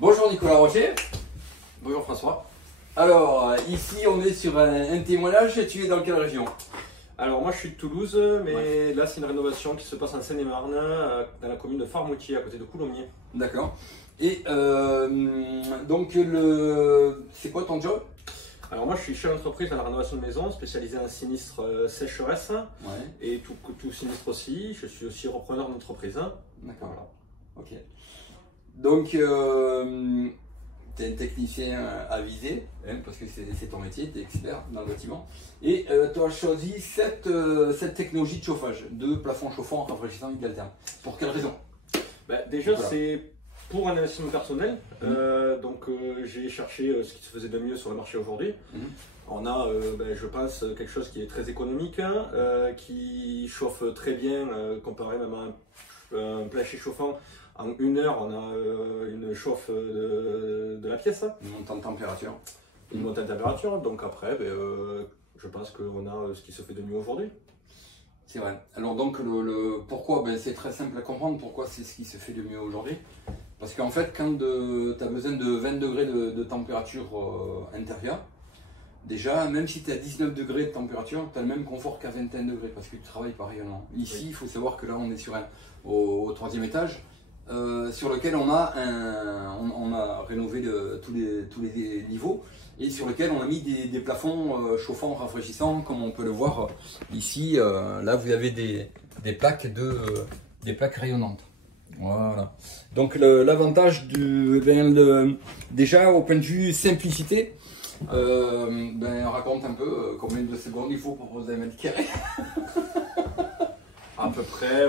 Bonjour Nicolas Rocher. Bonjour François. Alors, ici on est sur un témoignage. Tu es dans quelle région? Alors moi je suis de Toulouse, mais Ouais. là c'est une rénovation qui se passe en Seine-et-Marne, dans la commune de Farmoutier, à côté de Coulommiers. D'accord. Et donc, c'est quoi ton job? Alors moi je suis chef d'entreprise dans la rénovation de maison, spécialisé en sinistre sécheresse Ouais. et tout sinistre aussi. Je suis aussi repreneur d'entreprise. D'accord. Voilà. Ok. Donc, tu es un technicien avisé, hein, parce que c'est ton métier, tu es expert dans le bâtiment. Et tu as choisi cette technologie de chauffage, de plafond chauffant rafraîchissant Igaltherm. Pour quelle raison? Déjà Voilà. c'est pour un investissement personnel, j'ai cherché ce qui se faisait de mieux sur le marché aujourd'hui. On a, je pense, quelque chose qui est très économique, qui chauffe très bien, comparé même à un plancher chauffant. En 1 heure, on a une chauffe de la pièce, Une montée en température. une montée de température. Donc après, je pense qu'on a ce qui se fait de mieux aujourd'hui. C'est vrai. Alors donc, pourquoi? C'est très simple à comprendre pourquoi c'est ce qui se fait de mieux aujourd'hui. Parce qu'en fait, quand tu as besoin de 20 degrés de température intérieure, déjà, même si tu es à 19 degrés de température, tu as le même confort qu'à 21 degrés parce que tu travailles par rayonnement. Ici, il faut savoir que là, on est sur au 3e étage, sur lequel on a rénové tous les niveaux et sur lequel on a mis des plafonds chauffants, rafraîchissants, comme on peut le voir ici. Là, vous avez des plaques rayonnantes. Voilà. Donc l'avantage déjà au point de vue simplicité, raconte un peu combien de secondes il faut pour poser un mètre carré. À peu près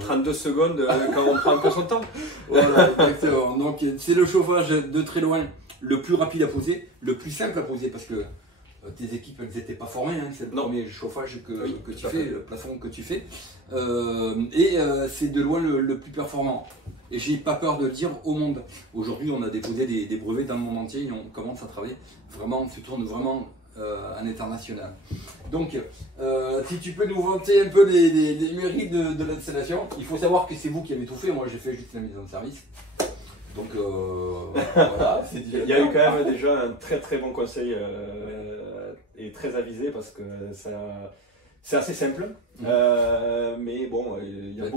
32 secondes quand on prend un peu son temps. Voilà, exactement. Donc c'est le chauffage de très loin le plus rapide à poser, le plus simple à poser parce que tes équipes elles n'étaient pas formées, hein, c'est le premier chauffage que tu fais, le plafond que tu fais. C'est de loin le plus performant. Et j'ai pas peur de le dire au monde. Aujourd'hui on a déposé des brevets dans le monde entier et on commence à travailler vraiment, on se tourne vraiment en international. Donc, si tu peux nous vanter un peu les mérites de l'installation, il faut savoir que c'est vous qui avez tout fait, moi j'ai fait juste la mise en service. Donc, voilà, c'est déjà Il y a eu quand même déjà un très très bon conseil et très avisé parce que c'est assez simple. Mais bon, il y a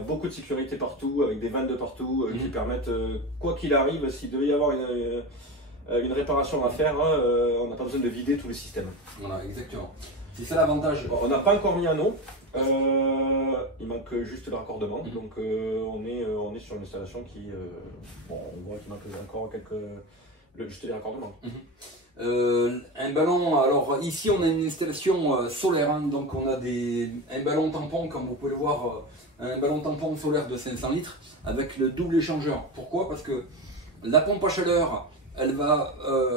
beaucoup de sécurité partout, avec des vannes de partout qui permettent, quoi qu'il arrive, s'il devait y avoir une réparation à faire, on n'a pas besoin de vider tout le système. Voilà, exactement. C'est ça l'avantage. On n'a pas encore mis un eau, il manque juste le raccordement, donc on est sur une installation qui, on voit qu'il manque encore juste les raccordements. Un ballon, alors ici on a une installation solaire, hein, donc on a un ballon tampon, comme vous pouvez le voir, un ballon tampon solaire de 500 litres avec le double échangeur. Pourquoi? Parce que la pompe à chaleur, elle va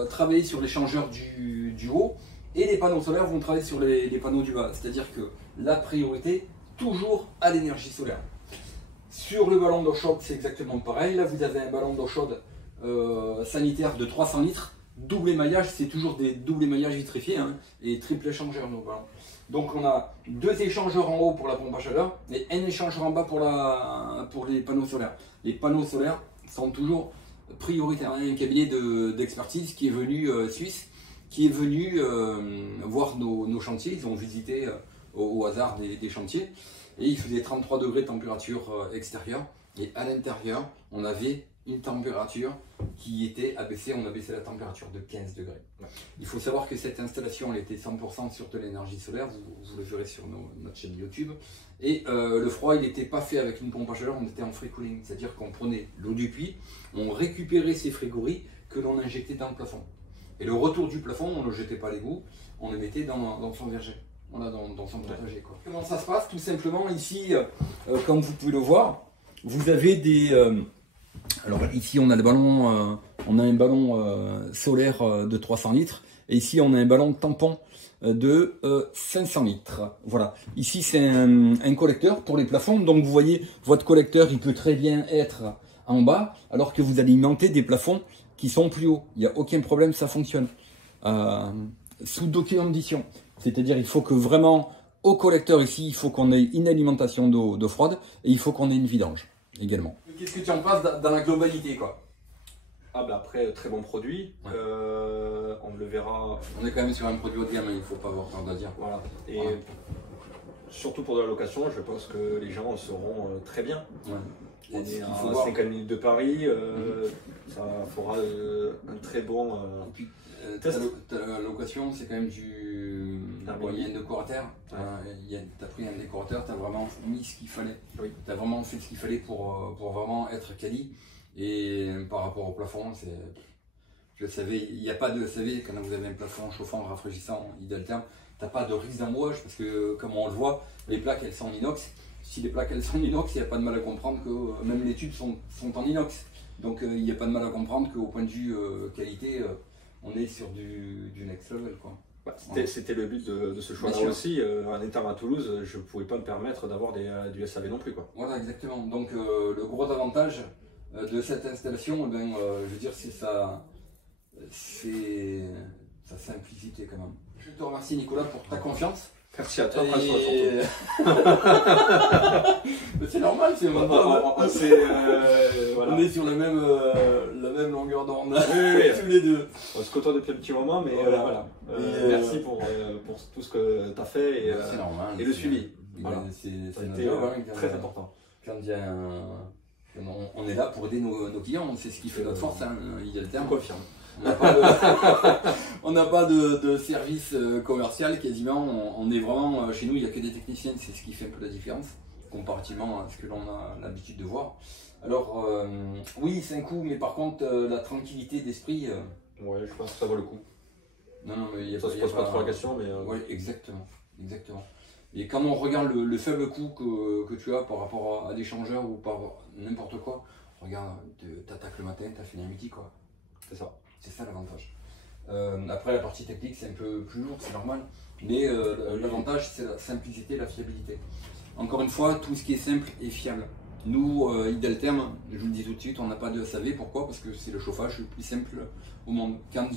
travailler sur l'échangeur du haut et les panneaux solaires vont travailler sur les panneaux du bas. C'est-à-dire que la priorité, toujours à l'énergie solaire. Sur le ballon d'eau chaude, c'est exactement pareil. Là, vous avez un ballon d'eau chaude sanitaire de 300 litres. Double émaillage, c'est toujours des doubles émaillages vitrifiés, hein, et triple échangeur. Donc on a 2 échangeurs en haut pour la pompe à chaleur et un échangeur en bas pour les panneaux solaires. Les panneaux solaires sont toujours prioritaires. Il y a un cabinet d'expertise qui est venu suisse, qui est venu voir nos chantiers. Ils ont visité au hasard des chantiers et il faisait 33 degrés de température extérieure et à l'intérieur on avait une température qui était abaissée, on a baissé la température de 15 degrés. Il faut savoir que cette installation elle était 100% sur de l'énergie solaire, vous le verrez sur notre chaîne YouTube. Et le froid il n'était pas fait avec une pompe à chaleur, on était en free cooling, c'est-à-dire qu'on prenait l'eau du puits, on récupérait ces frigories que l'on injectait dans le plafond. Et le retour du plafond, on ne le jetait pas à l'égout, on le mettait dans son verger, voilà, dans son potager. Comment ça se passe? Tout simplement ici, comme vous pouvez le voir, vous avez alors ici on a un ballon solaire de 300 litres et ici on a un ballon tampon de 500 litres. Voilà. Ici c'est un collecteur pour les plafonds. Donc vous voyez votre collecteur il peut très bien être en bas alors que vous alimentez des plafonds qui sont plus hauts. Il n'y a aucun problème, ça fonctionne. Sous d'aucune condition. C'est-à-dire il faut que vraiment au collecteur ici il faut qu'on ait une alimentation d'eau froide et il faut qu'on ait une vidange également. Qu'est-ce que tu en penses dans la globalité, quoi? Ah bah après, très bon produit, Ouais. on le verra. On est quand même sur un produit haut de gamme, il ne faut pas avoir peur de le dire. Voilà. Et Voilà. surtout pour de la location, je pense que les gens seront très bien. Ouais. On Et ce est qu'il à faut voir, 50 minutes de Paris, ça fera un très bon et puis, test. ta location, c'est quand même du. Bon, il y a un décorateur, Ouais. tu as pris un décorateur, tu as vraiment mis ce qu'il fallait. Oui. Tu as vraiment fait ce qu'il fallait pour vraiment être quali. Et par rapport au plafond, je savais, il n'y a pas de. Vous savez, quand vous avez un plafond chauffant, rafraîchissant, Ideltherm, tu n'as pas de risque d'embouage parce que, comme on le voit, les plaques elles sont en inox. Si les plaques elles sont en inox, il n'y a pas de mal à comprendre que même les tubes sont en inox. Donc il n'y a pas de mal à comprendre qu'au point de vue qualité, on est sur du next level, quoi. Bah, c'était le but de ce choix-là Bien sûr. aussi. En étant à Toulouse, je ne pouvais pas me permettre d'avoir du SAV non plus, quoi. Voilà, exactement. Donc le gros avantage de cette installation, eh ben, je veux dire, c'est sa simplicité quand même. Je te remercie Nicolas pour ta confiance. Merci à toi, Et- François, surtout. Mais c'est normal, c'est Voilà. on est sur la même longueur d'onde Oui, tous les deux. on se côtoie depuis un petit moment, mais Voilà. voilà. Et, merci pour tout ce que tu as fait et, C'est normal. et le suivi. Voilà. Voilà. C'est Ça a notre été job, hein, très important. quand il y a on est là pour aider nos clients, c'est ce qui fait notre force, hein, Ideltherm. Je confirme. On n'a pas de, on n'a pas de service commercial quasiment, on est vraiment, chez nous il n'y a que des techniciens, c'est ce qui fait un peu la différence, comparativement à ce que l'on a l'habitude de voir. Alors oui c'est un coût, mais par contre la tranquillité d'esprit, Ouais, je pense que ça vaut le coup. non, mais il y a Ça se pose pas trop la question, mais Oui, exactement. Et quand on regarde le faible coût que tu as par rapport à des changeurs ou par n'importe quoi, regarde, t'attaques le matin, t'as fini à midi, quoi. c'est ça. C'est ça l'avantage. Après, la partie technique, c'est un peu plus lourd, c'est normal. Mais l'avantage, c'est la simplicité, la fiabilité. Encore une fois, tout ce qui est simple est fiable. Nous, Ideltherm, je vous le dis tout de suite, on n'a pas de SAV. Pourquoi? Parce que c'est le chauffage le plus simple au monde. Quand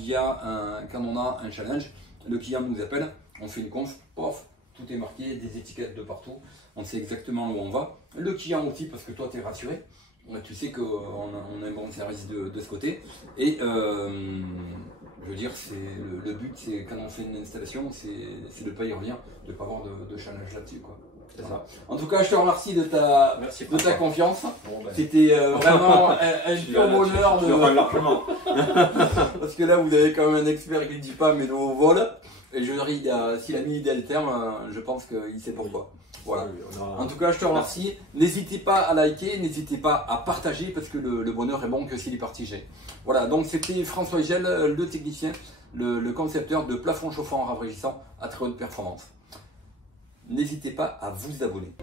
on a un challenge, le client nous appelle, on fait une conf, pof, tout est marqué, des étiquettes de partout, on sait exactement où on va. Le client aussi, parce que toi, tu es rassuré. Tu sais qu'on a un bon service de ce côté. Et je veux dire, le but, c'est quand on fait une installation, c'est de ne pas y revenir, de ne pas avoir de challenge là-dessus, quoi. C'est ça. En tout cas, je te remercie de ta Merci. confiance. Bon, ben, C'était vraiment un pur bonheur tu le rends largement. parce que là, vous avez quand même un expert qui ne dit pas, mais au vol. Et je veux dire, s'il a mis Ideltherm, je pense qu'il sait pourquoi. Voilà. En tout cas, je te remercie. N'hésitez pas à liker, n'hésitez pas à partager parce que le bonheur est bon que s'il est partagé. Voilà, donc c'était François Egel, le technicien, le concepteur de plafond chauffant rafraîchissant à très haute performance. N'hésitez pas à vous abonner.